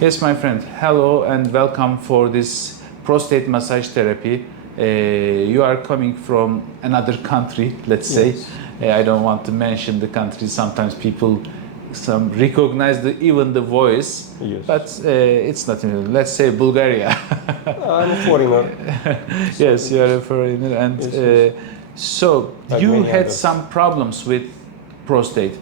Yes, my friend. Hello and welcome for this prostate massage therapy. You are coming from another country, let's say. Yes. I don't want to mention the country. Sometimes people recognize even the voice, Yes. but it's not. Let's say Bulgaria. I'm a foreigner. Yes, you are a foreigner, and Yes, yes. so Like you many had others. some problems with prostate.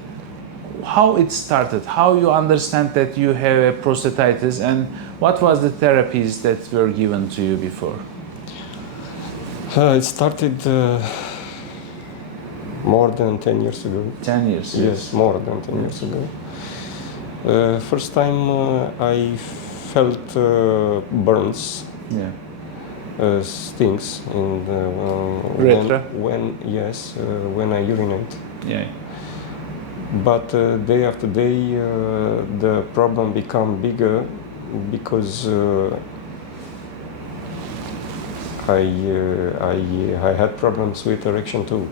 How it started, how you understand that you have a prostatitis, and what was the therapies that were given to you before? It started more than 10 years ago. 10 years. Yes, more than 10 years ago. First time I felt burns, stings in the Urethra? when I urinate. Yeah. But day after day, the problem become bigger because I had problems with erection too.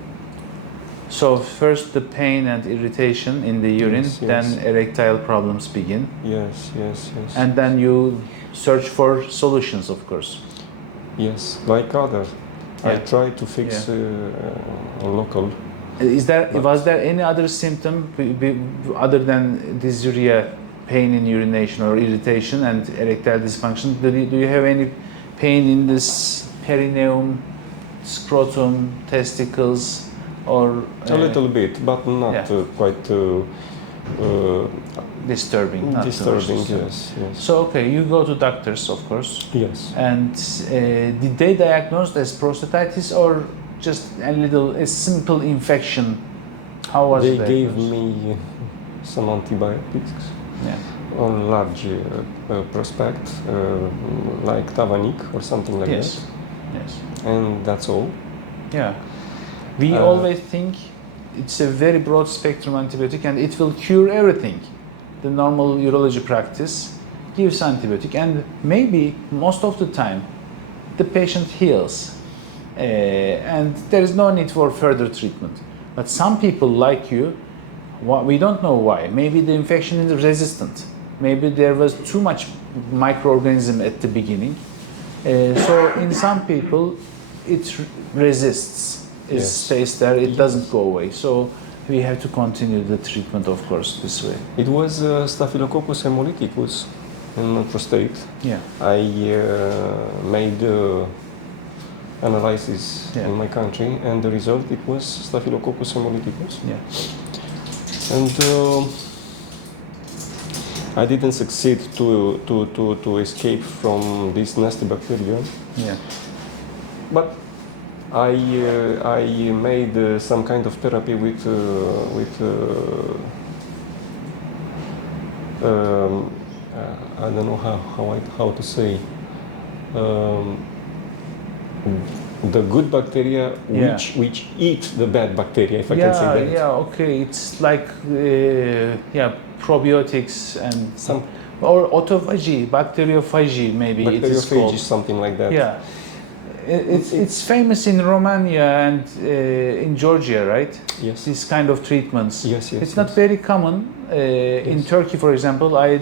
So first the pain and irritation in the urine, Yes, yes. then erectile problems begin, Yes, yes, yes. and then you search for solutions, of course. Yes, like other. I Yeah. try to fix local. Was there any other symptom other than dysuria, pain in urination or irritation and erectile dysfunction? Do you have any pain in this perineum, scrotum, testicles, or A little bit, but not quite disturbing? Not disturbing. too much. Yes, yes. So okay, you go to doctors, of course. Yes. And did they diagnose as prostatitis or just a simple infection? How was They it gave diagnosed? me some antibiotics Yeah. on large prospect, like Tavanik or something like Yes. that. Yes. And that's all. Yeah. We always think it's a very broad spectrum antibiotic and it will cure everything. The normal urology practice gives antibiotic, and maybe most of the time the patient heals and there is no need for further treatment. But some people like you, we don't know why. Maybe the infection is resistant. Maybe there was too much microorganism at the beginning. So in some people it resists. It stays there, it doesn't go away. So we have to continue the treatment, of course, this way. It was Staphylococcus hemolyticus in prostate. Yeah. I made analysis in my country, and the result it was Staphylococcus hemolyticus. Yeah. And I didn't succeed to escape from this nasty bacteria. Yeah. But I made some kind of therapy with I don't know how to say the good bacteria which eat the bad bacteria, if I can say that. Yeah, okay. It's like probiotics and Some or autophagy, bacteriophagy, maybe it is bacteriophagy, called. something like that. Yeah. It's famous in Romania and in Georgia, right? Yes. These kind of treatments. Yes, yes. It's not very common. In Turkey, for example, I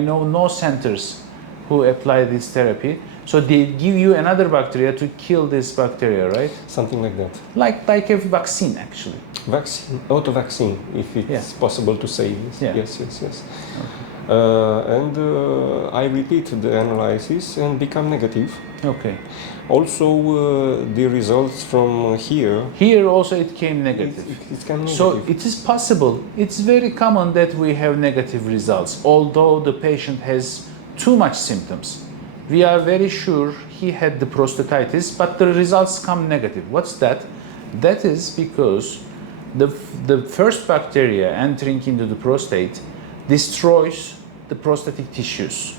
know no centers who apply this therapy. So they give you another bacteria to kill this bacteria, right? Something like that. Like a vaccine, actually. Vaccine, auto-vaccine, if it's possible to say this. Yeah. Yes, yes, yes. Okay. And I repeat the analysis and become negative. Okay. Also, the results from here. Here also it came negative. It came negative. So it is possible. It's very common that we have negative results, although the patient has too much symptoms. We are very sure he had the prostatitis, but the results come negative. What's that? That is because the first bacteria entering into the prostate destroys the prostatic tissues.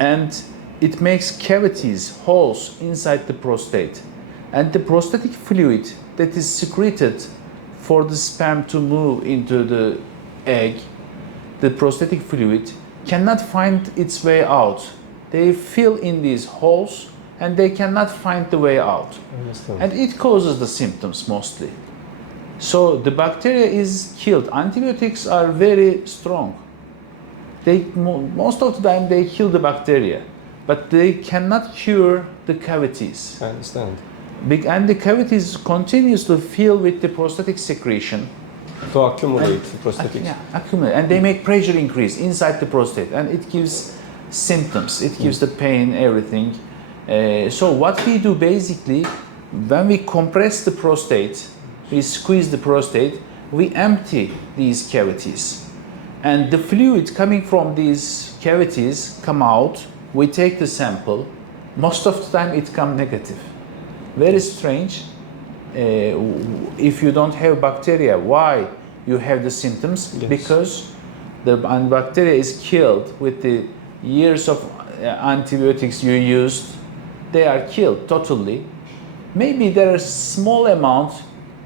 And it makes cavities, holes inside the prostate. And the prostatic fluid that is secreted for the sperm to move into the egg, the prostatic fluid, cannot find its way out. They fill in these holes and they cannot find the way out. I understand. And it causes the symptoms mostly. So the bacteria is killed. Antibiotics are very strong. most of the time they kill the bacteria, but they cannot cure the cavities. I understand. And the cavities continues to fill with the prostatic secretion. To accumulate prostatics. Yeah, accumulate, and they make pressure increase inside the prostate, and it gives symptoms. It gives the pain, everything. So what we do basically, when we compress the prostate, we squeeze the prostate, we empty these cavities, and the fluid coming from these cavities come out. We take the sample. Most of the time it comes negative. Very strange. If you don't have bacteria, why you have the symptoms? Yes. Because the bacteria is killed with the years of antibiotics you used. They are killed totally. Maybe there are small amount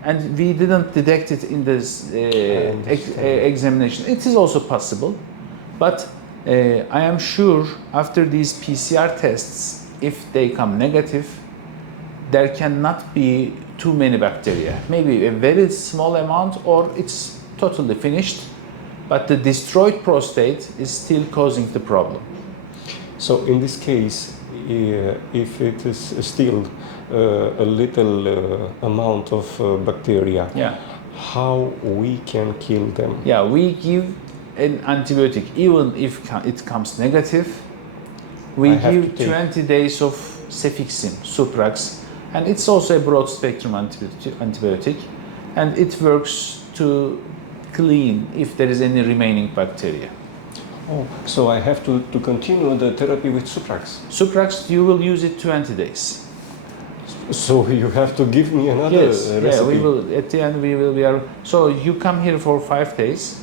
and we didn't detect it in this examination. It is also possible, but I am sure after these PCR tests, if they come negative, there cannot be too many bacteria. Maybe a very small amount, or it's totally finished, but the destroyed prostate is still causing the problem. So in this case, if it is still a little amount of bacteria, Yeah. how we can kill them? Yeah, we give an antibiotic even if it comes negative. We give 20 days of cefixime, Suprax, and it's also a broad spectrum antibiotic, and it works to clean if there is any remaining bacteria. Oh, so I have to continue the therapy with Suprax. Suprax, you will use it 20 days. So you have to give me another recipe. Yeah, we will. At the end, we are. So you come here for 5 days,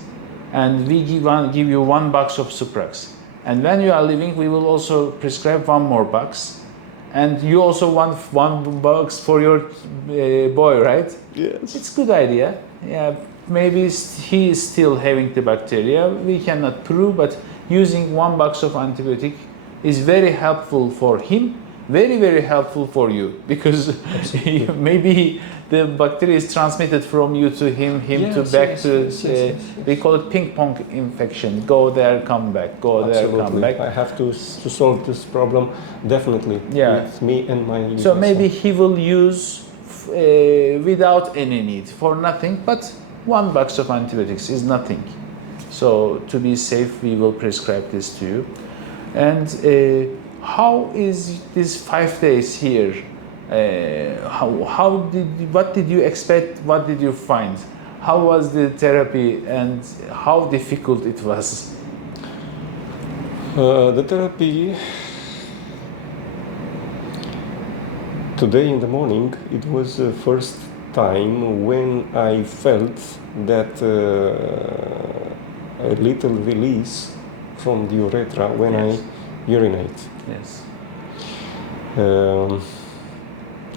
and we give you 1 box of Suprax. And when you are leaving, we will also prescribe 1 more box. And you also want 1 box for your boy, right? Yes. It's a good idea. Yeah, maybe he is still having the bacteria. We cannot prove, but using 1 box of antibiotic is very helpful for him. Very, very helpful for you, because maybe the bacteria is transmitted from you to him Yes, to back yes, to. yes. We call it ping pong infection. Go there, come back. Go there, come back. I have to solve this problem definitely. Yeah. With me and my. So maybe he will use without any need for nothing, but 1 box of antibiotics is nothing. So to be safe, we will prescribe this to you. And how is this 5 days here? What did you expect? What did you find? How was the therapy and how difficult it was? The therapy today in the morning, it was the first time when I felt that a little release from the urethra when Yes. I urinate. Yes.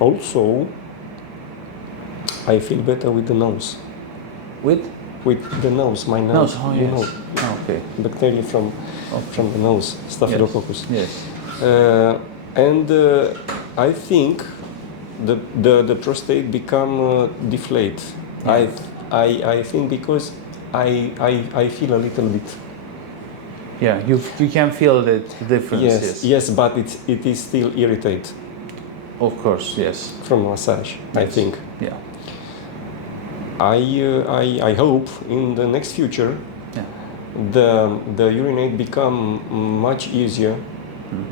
Also, I feel better with the nose. With The nose, my nose. nose. Oh, you yes. know, Okay. bacteria from the nose, Staphylococcus. Yes. And I think the prostate become deflate. Yeah. I think because I feel a little bit. Yeah, you can feel the difference. Yes, but it is still irritate Of course, yes. from massage. I Yes. think. Yeah. I hope in the next future Yeah. the urinate become much easier,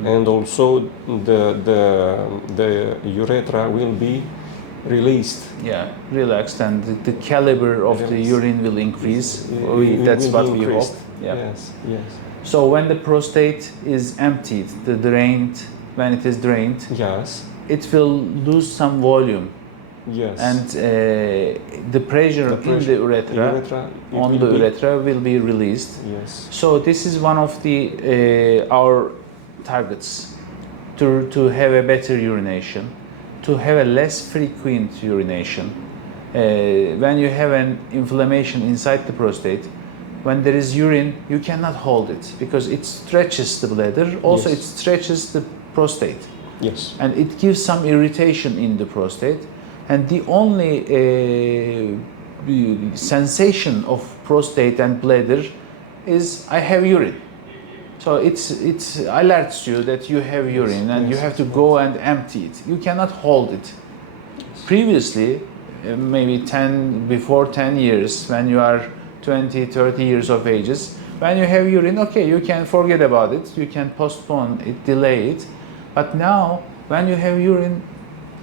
and also the urethra will be released. Yeah, relaxed, and the caliber of the urine will increase. That's what we hope. Yeah. Yes. So when the prostate is emptied, when it is drained, Yes. it will lose some volume, Yes. and the pressure in the urethra on the urethra will be released. Yes. So this is one of the our targets to have a better urination, to have a less frequent urination. When you have an inflammation inside the prostate, when there is urine, you cannot hold it because it stretches the bladder. Also, Yes. it stretches the prostate, Yes. and it gives some irritation in the prostate. And the only sensation of prostate and bladder is I have urine. So it alerts you that you have urine and you have to go and empty it. You cannot hold it. Previously, maybe before 10 years, when you are 20, 30 years of ages, when you have urine, okay, you can forget about it, you can postpone it, delay it. But now, when you have urine,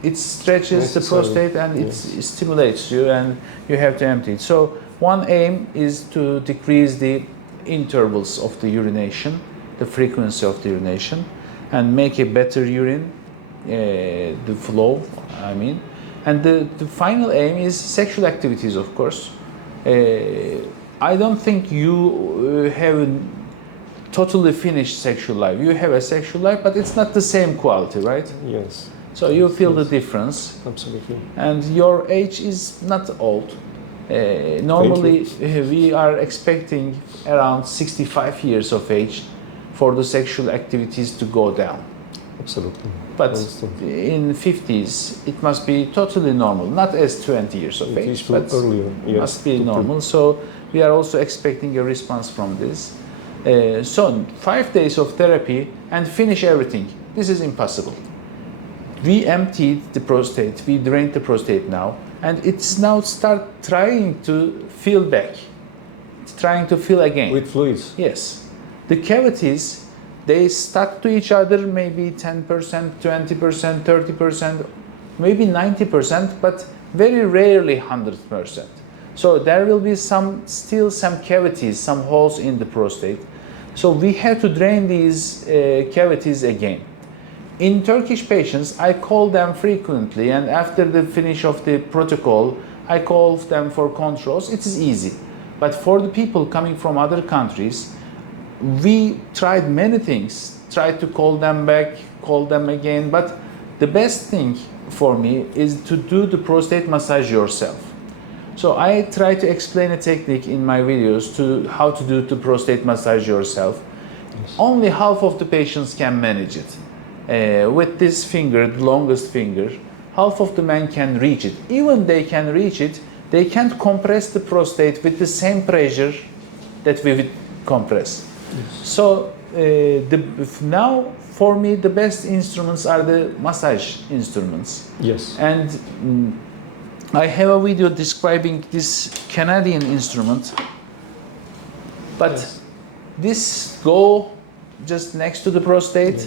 it stretches the prostate and it stimulates you and you have to empty it. So one aim is to decrease the intervals of the urination, the frequency of the urination, and make a better urine, the flow, I mean. And the final aim is sexual activities, of course. I don't think you have a totally finished sexual life. You have a sexual life, but it's not the same quality, right? Yes. So you feel the difference. Absolutely. And your age is not old. Normally, we are expecting around 65 years of age for the sexual activities to go down. Absolutely. But in 50s, it must be totally normal, not as 20 years of age, but earlier. Yes. must be normal. So we are also expecting a response from this. So 5 days of therapy and finish everything. This is impossible. We emptied the prostate, we drained the prostate now, and it's now start trying to fill back. It's trying to fill again. With fluids? Yes. The cavities, they stuck to each other maybe 10%, 20%, 30%, maybe 90%, but very rarely 100%. So there will be still some cavities, some holes in the prostate. So we had to drain these cavities again. In Turkish patients, I call them frequently, and after the finish of the protocol, I call them for controls. It is easy. But for the people coming from other countries, we tried many things, tried to call them back, call them again, but the best thing for me is to do the prostate massage yourself. So I try to explain a technique in my videos to how to do the prostate massage yourself. Yes. Only half of the patients can manage it. With this finger, the longest finger, half of the men can reach it. Even they can reach it, they can't compress the prostate with the same pressure that we would compress. Yes. So now for me the best instruments are the massage instruments. Yes. And I have a video describing this Canadian instrument, but this go just next to the prostate.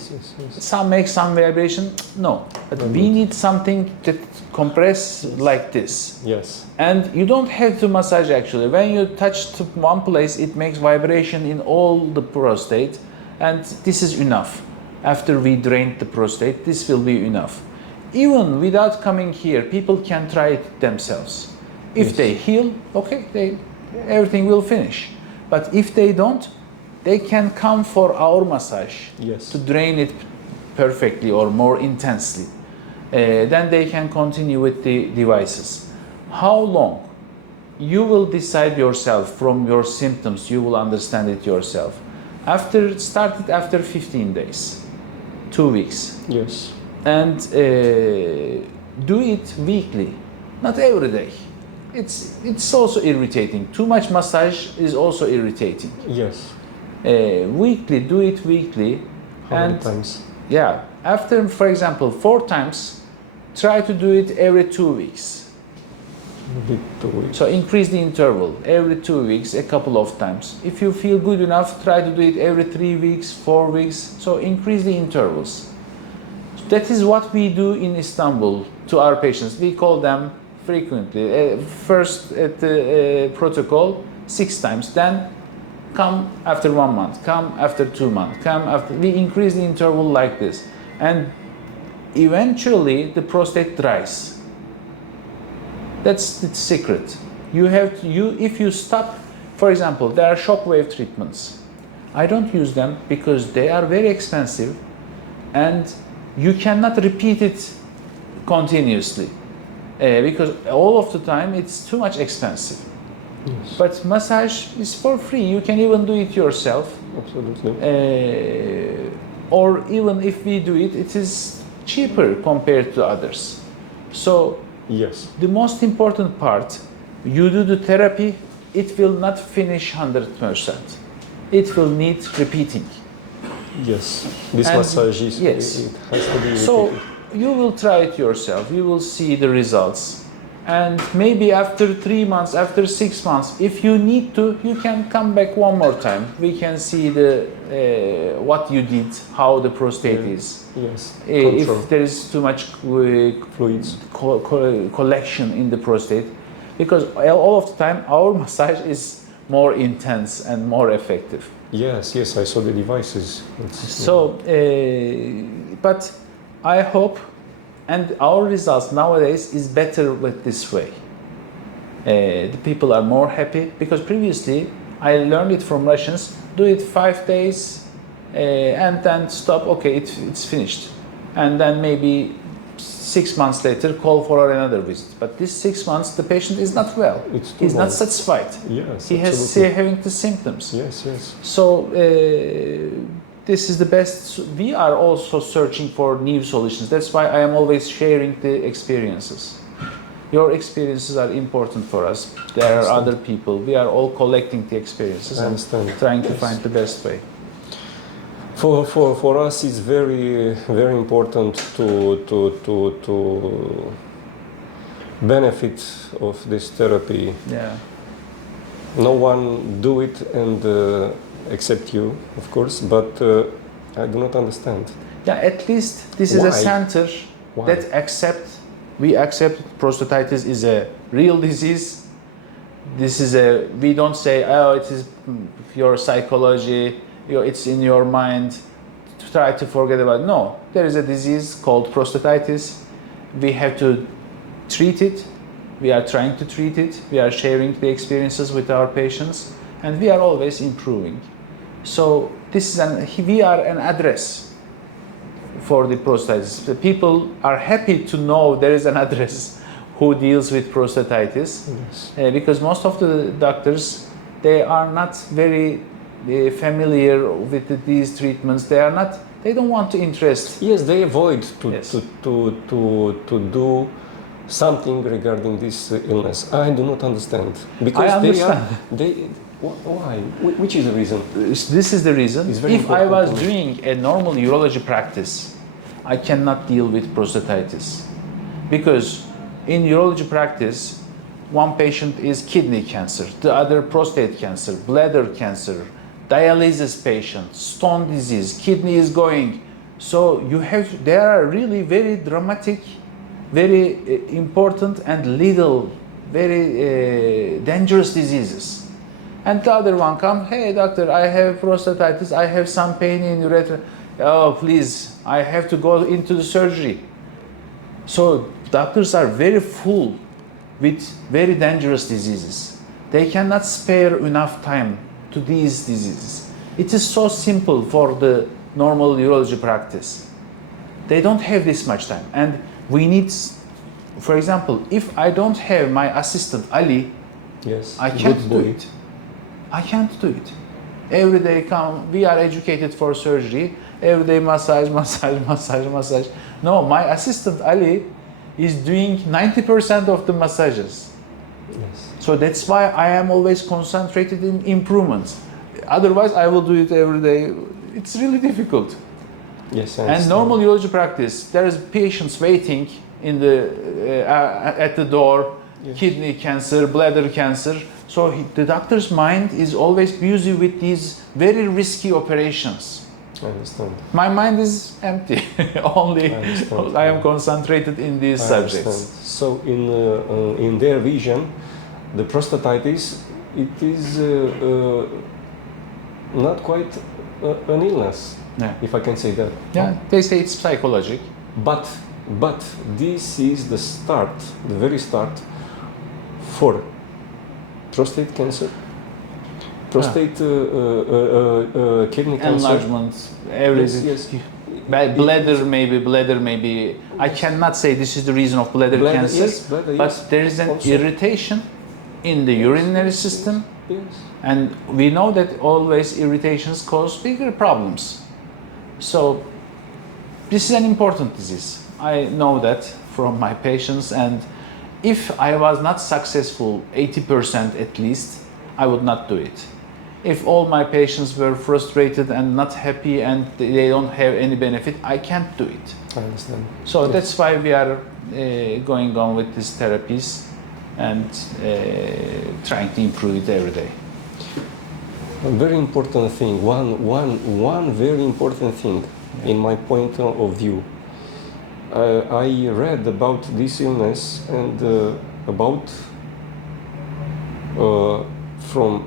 Some make some vibration. No, but we need something that compress like this. Yes. And you don't have to massage actually. When you touch to one place, it makes vibration in all the prostate, and this is enough. After we drain the prostate, this will be enough. Even without coming here, people can try it themselves. If they heal, okay, everything will finish. But if they don't, they can come for our massage to drain it perfectly or more intensely. Then they can continue with the devices. How long? You will decide yourself from your symptoms. You will understand it yourself. Start it after 15 days, 2 weeks. Yes. And do it weekly, not every day. It's also irritating. Too much massage is also irritating. Yes. Weekly, do it weekly. How many times? Yeah, after, for example, 4 times, try to do it every 2 weeks. Maybe 2 weeks. So increase the interval every 2 weeks, a couple of times. If you feel good enough, try to do it every 3 weeks, 4 weeks. So increase the intervals. That is what we do in Istanbul to our patients. We call them frequently. First at the protocol 6 times, then come after 1 month, come after 2 months, come after. We increase the interval like this, and eventually the prostate dries. That's the secret. If you stop, for example, there are shockwave treatments. I don't use them because they are very expensive, and you cannot repeat it continuously because all of the time it's too much expensive. Yes. But massage is for free. You can even do it yourself. Absolutely. Or even if we do it, it is cheaper compared to others. So yes, the most important part, you do the therapy, it will not finish 100%. It will need repeating. Yes, this And- massage is, yes. it has to be So repeated. you will try it yourself. You will see the results. And maybe after 3 months, after 6 months, if you need to, you can come back one more time. We can see the what you did, how the prostate is. Yes, If control there is too much fluids. collection in the prostate, because all of the time our massage is more intense and more effective. Yes, yes, I saw the devices. So, but I hope, and our results nowadays is better with this way. The people are more happy because previously I learned it from Russians. Do it 5 days and then stop. Okay, it's finished, and then maybe 6 months later call for another visit. But this 6 months the patient is not well. It's too He's long. not satisfied. Yes, He has absolutely. having the symptoms. Yes, yes. So this is the best. We are also searching for new solutions. That's why I am always sharing the experiences. Your experiences are important for us. There are other people. We are all collecting the experiences I and understand. trying to Yes. find the best way. For us, it's very important to benefit of this therapy. Yeah. No one do it and except you, of course, but I do not understand. Yeah. At least this is a Why? center Why? that we accept prostatitis is a real disease. This is we don't say, oh, it is your psychology, it's in your mind, try to forget about it. No, there is a disease called prostatitis. We have to treat it. We are trying to treat it. We are sharing the experiences with our patients, and we are always improving. So this is we are an address for the prostatitis. The people are happy to know there is an address who deals with prostatitis, Yes. because most of the doctors, they are not very familiar with these treatments. They don't want to interest. Yes, they avoid to, Yes. to do something regarding this illness. I do not understand because I understand. why? Which is the reason? This is the reason. It's very If I important was to me. doing a normal urology practice, I cannot deal with prostatitis. Because in urology practice, one patient is kidney cancer, the other prostate cancer, bladder cancer, dialysis patient, stone disease, kidney is going. So there are really very dramatic, very important and little, very dangerous diseases. And the other one come, hey doctor, I have prostatitis, I have some pain in urethra. Oh please, I have to go into the surgery. So doctors are very full with very dangerous diseases. They cannot spare enough time to these diseases. It is so simple for the normal urology practice. They don't have this much time. And we need, for example, if I don't have my assistant Ali, Yes, I can't good do boy. it. I can't do it. Every day come, we are educated for surgery. Every day massage, massage, massage, massage. No, my assistant Ali is doing 90% of the massages. Yes. So that's why I am always concentrated in improvements. Otherwise, I will do it every day. It's really difficult. Yes, I And understand. normal urology practice, there is patients waiting in at the door, Yes. kidney cancer, bladder cancer. So the doctor's mind is always busy with these very risky operations. I understand. My mind is empty. Only I understand. I am concentrated in these I subjects. understand. So in their vision, the prostatitis, it is not quite an illness, Yeah. if I can say that. Yeah, they say it's psychologic. But this is the start, the very start for prostate cancer, prostate kidney cancer. Enlargement, everything. Yes, yes. Bladder maybe. I cannot say this is the reason of bladder cancer, yes, bladder, but yes. there is an Also. irritation in the urinary system, Yes. and we know that always irritations cause bigger problems. So this is an important disease. I know that from my patients, and if I was not successful 80% at least, I would not do it. If all my patients were frustrated and not happy and they don't have any benefit, I can't do it. I understand. So Yes. that's why we are going on with these therapies and trying to improve it every day. A very important thing, one very important thing in my point of view. I read about this illness and about from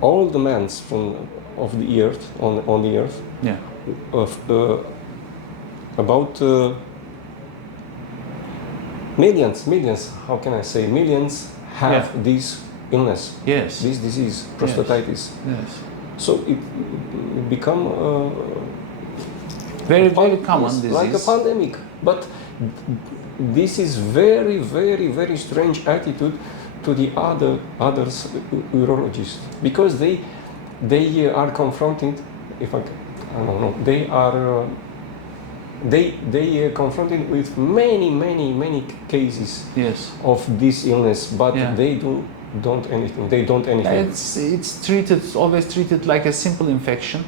all the men of the earth on the earth, Yeah. about millions. How can I say millions have this illness? Yes. This disease, prostatitis. Yes. So it become Very common disease. like a pandemic. But this is very strange attitude to the others urologists, because they are confronted. If I don't know, they are confronted with many cases Yes. of this illness, but Yeah. they don't anything. They don't anything. It's always treated like a simple infection.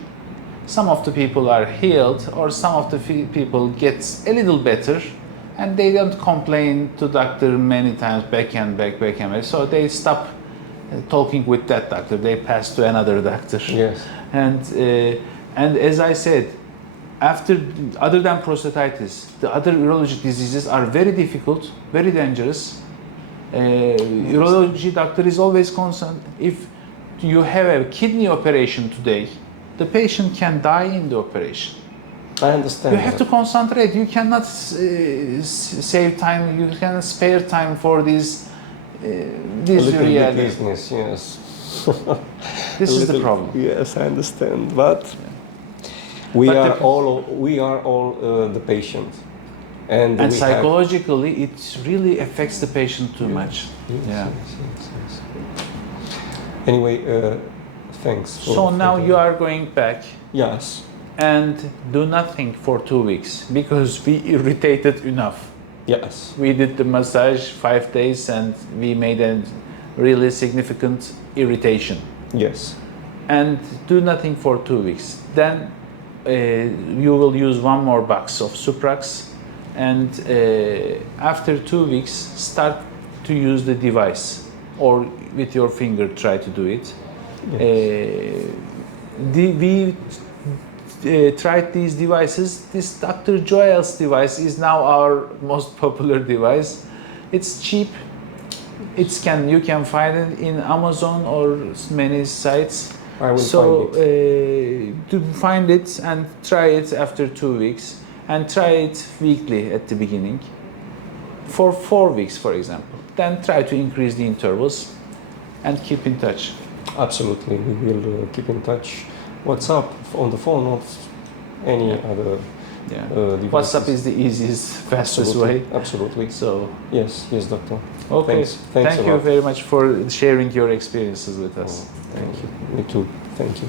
Some of the people are healed, or some of the people gets a little better, and they don't complain to doctor many times, back and back. So they stop talking with that doctor. They pass to another doctor. Yes. And as I said, other than prostatitis, the other urologic diseases are very difficult, very dangerous. Urology doctor is always concerned. If you have a kidney operation today, the patient can die in the operation. I understand. You have to concentrate. You cannot save time. You cannot spare time for this reality. business. Yes. This is the problem. Yes, I understand. But we are all the patient, and we psychologically, it really affects the patient too much. Yes. Anyway, thanks. So now you are going back. Yes. And do nothing for 2 weeks, because we irritated enough. Yes. We did the massage 5 days and we made a really significant irritation. Yes. And do nothing for 2 weeks. Then you will use one more box of Suprax, and after 2 weeks start to use the device, or with your finger try to do it. Yes. We tried these devices. This Dr. Joel's device is now our most popular device. It's cheap. You can find it in Amazon or many sites. I will find it. To find it and try it after 2 weeks, and try it weekly at the beginning for 4 weeks, for example. Then try to increase the intervals and keep in touch. Absolutely, we will keep in touch. WhatsApp on the phone, or any other devices. WhatsApp is the easiest, fastest way. Absolutely. So yes, doctor. okay. Thanks Thank you very much for sharing your experiences with us. Thank you. Me too. Thank you.